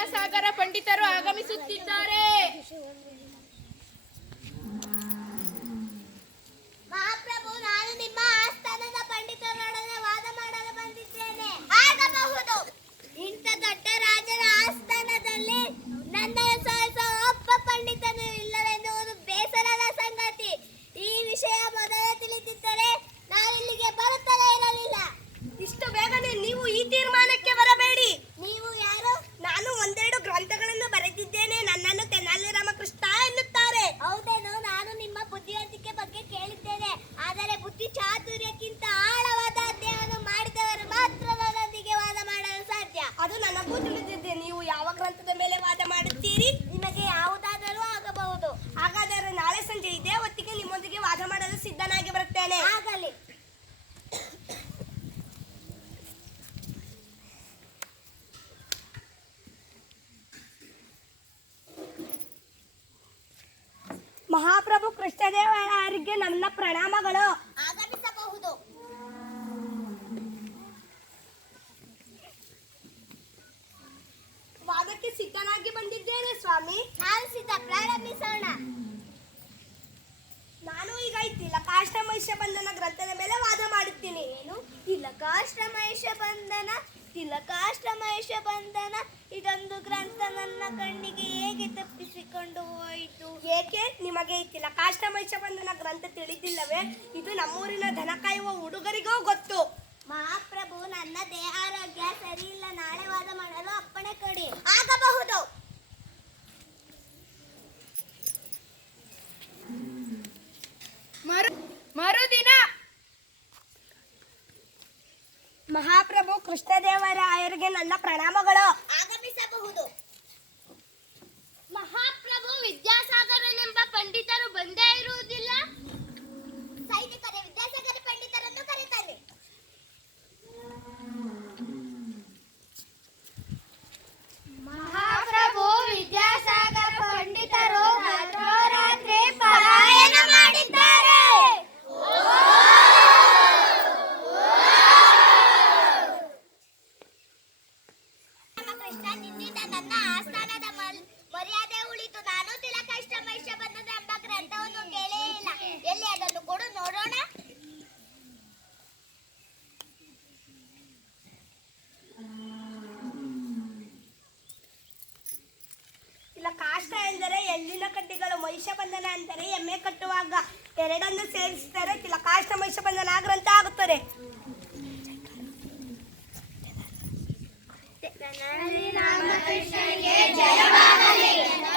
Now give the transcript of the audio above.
ವಿದ್ಯಾಸಾಗರ ಪಂಡಿತರು ಆಗಮಿಸುತ್ತಿದ್ದಾರೆ. ಮಹಾಪ್ರಭು ಕೃಷ್ಣದೇವರಾಯರಿಗೆ ನನ್ನ ಪ್ರಣಾಮಗಳು. ಆಗಮಿಸಬಹುದು. ವಾದಕ್ಕೆ ಸಿದ್ಧನಾಗಿ ಬಂದಿದ್ದೇನೆ ಸ್ವಾಮಿ. ನಾನು ಸಿದ್ಧ ಪ್ರಾರಂಭಿಸೋಣ. ನಾನು ಈಗ ಈ ತಿಲಕಾಷ್ಟಮೈಷ ಬಂಧನ ಗ್ರಂಥದ ಮೇಲೆ ವಾದ ಮಾಡುತ್ತೀನಿ. ಏನು? ತಿಲಕಾಶ್ರಮೈಷ ಬಂಧನ ತಿಲಕಾಶ್ರಮೈಷ ಬಂಧನ ಇದೊಂದು ಗ್ರಂಥ ನನ್ನ ಕಣ್ಣಿಗೆ ಹೇಗೆ ತಪ್ಪಿಸಿಕೊಂಡು ಹೋಯಿತು ಏಕೆ? ನಿಮಗೆ ಇತ್ತಿಲ್ಲ ಕಾಷ್ಟಮೈಷ ಬಂಧನ ಗ್ರಂಥ ತಿಳಿದಿಲ್ಲವೇ? ಇದು ನಮ್ಮೂರಿನ ದನ ಕಾಯುವ ಹುಡುಗರಿಗೂ ಗೊತ್ತು. ಮಹಾಪ್ರಭು ನನ್ನ ದೇಹ ಆರೋಗ್ಯ ಸರಿ ಇಲ್ಲ ನಾಳೆ ವಾದ ಮಾಡಲು ಅಪ್ಪಣೆ ಕೊಡಿ. ಆಗಬಹುದು. ಮರು ಮರುದಿನ. ಮಹಾಪ್ರಭು ಕೃಷ್ಣದೇವರಾಯರಿಗೆ ನನ್ನ ಪ್ರಣಾಮಗಳು. ಆಗಮಿಸಬಹುದು. ಕಡ್ಡಿಗಳು ಮಹಿಷ ಅಂದರೆ ಎಮ್ಮೆ ಕಟ್ಟುವಾಗ ಎರಡನ್ನು ಸೇರಿಸಿದರೆ ತಿಲಕಾಷ್ಟ ಮಹಿಷ ಬಂಧನ ಆಗ್ರಂತ ಆಗುತ್ತದೆ. ಕೃಷ್ಣ